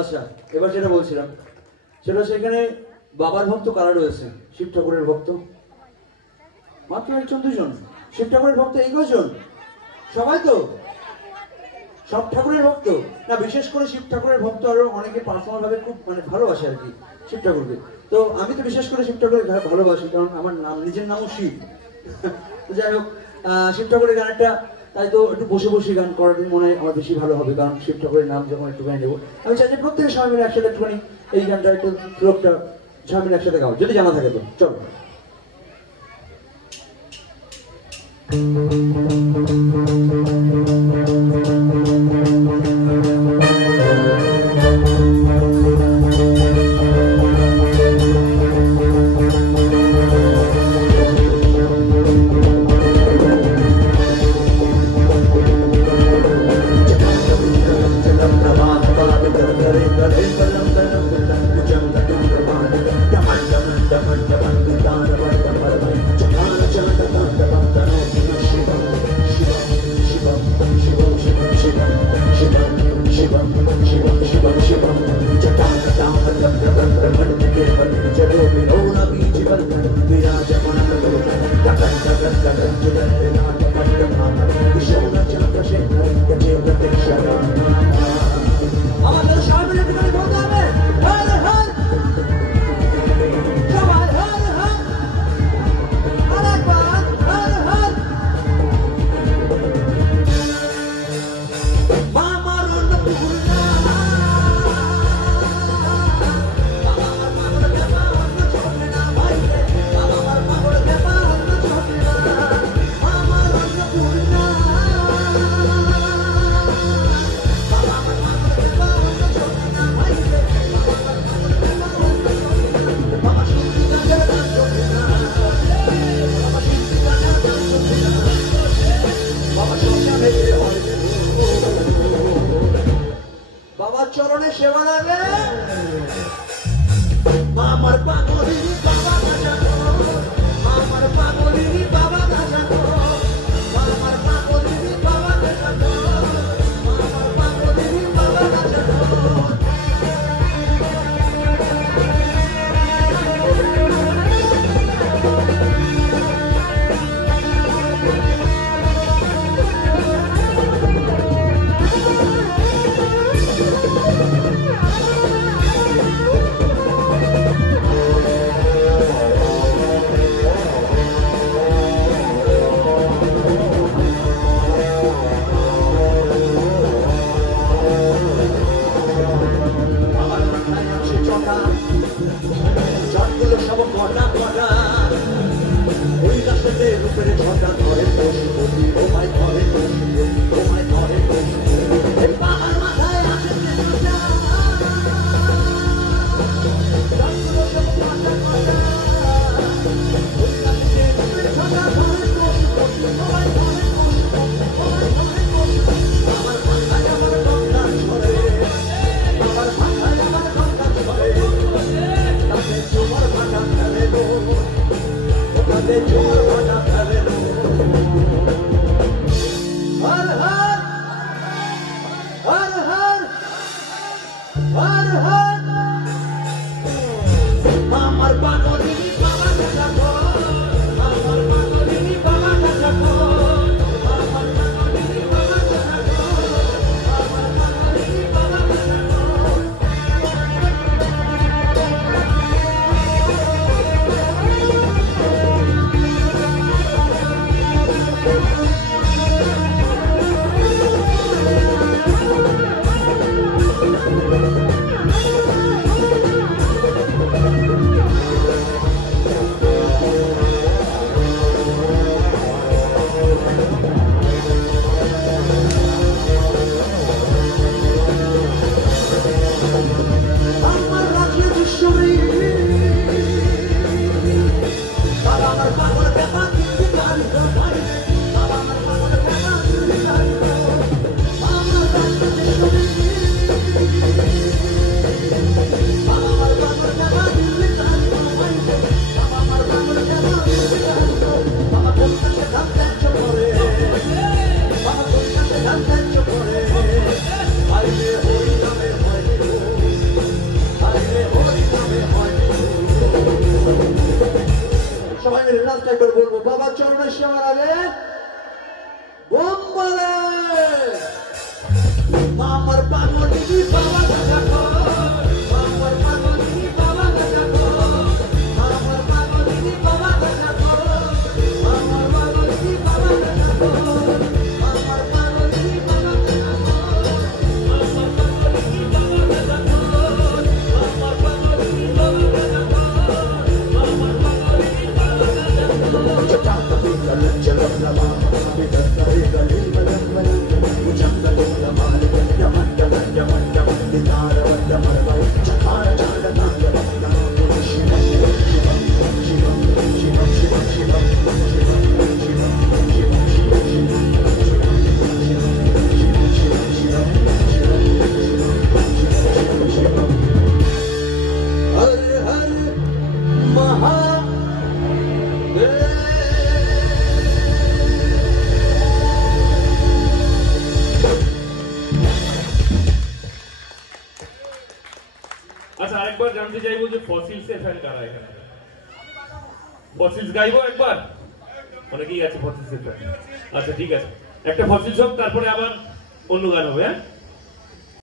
আচ্ছা, এবার যেটা বলছিলাম সেটা সেখানে বাবার ভক্ত কারা রয়েছে? শিব ঠাকুরের ভক্ত মাত্র একজন দুজন। শিব ঠাকুরের ভক্ত এই কজন? সবাই তো সব ঠাকুরের ভক্ত না? বিশেষ করে শিব ঠাকুরের ভক্ত আরো অনেকে পার্সোনাল ভাবে খুব ভালোবাসে আর কি শিব ঠাকুরকে। তো আমি তো বিশেষ করে শিব ঠাকুরের ভালোবাসি, কারণ আমার নাম, নিজের নামও শিব। যাই হোক, শিব ঠাকুরের গানটা তাই তো একটু বসে বসে গান করার মনে হয় আমার বেশি ভালো হবে, কারণ শিব ঠাকুরের নাম যখন একটুখানি নেবো আমি চাই যে প্রত্যেকের সবাই মিলে একসাথে একটুখানি এই গানটা একটু শ্লোকটা সবাই মিলে একসাথে গাও, যদি জানা থাকে তো। চলো। বাবার চরণে সেবা লাগে আমার পাগলি বাবা বাজানো, আমার পাগলি বাবা বাজানো, আমার পাগলি বাবা বাজানো, আমার পাগলি বাবা বাজানো। হর হর আমার পাগলিনী বাবা ডাকো আমার পাগলিনী বাবা ডাকো আমার পাগলিনী বাবা ডাকো আমার পাগলিনী বাবা ডাকো সবাই মিলে রাস্তায় করে বলবো বাবা চরণের সেবার আগে বোম বলে আমার পাগলিনী বাবা ডাকো আমার পাগলিনী বাবা ডাকো আমার পাগলিনী বাবা ডাকো আমার পাগলিনী বাবা ডাকো আমার পাগলিনী বাবা ডাকো আমার পাগলিনী বাবা ডাকো আমার পাগলিনী বাবা ডাকো আমার পাগলিনী বাবা ডাকো চাটা পিকল চলো লবা পিকল পিকল মলমল উচঙ্গল লমাল यमन यमन यमन यमन दिनार वंदमर वै चकार चांद नाग वंदना शिवम शिवम शिवम शिवम शिवम शिवम हर हर महादेव আচ্ছা আরেকবার জানতে চাইবো যে ফসিলস এর ফ্যান কারা এখানে ফসিলস গাইবো একবার অনেকেই আছে ফসিলস এর ফ্যান আচ্ছা ঠিক আছে একটা ফসিলস হোক তারপরে আবার অন্য গান হবে হ্যাঁ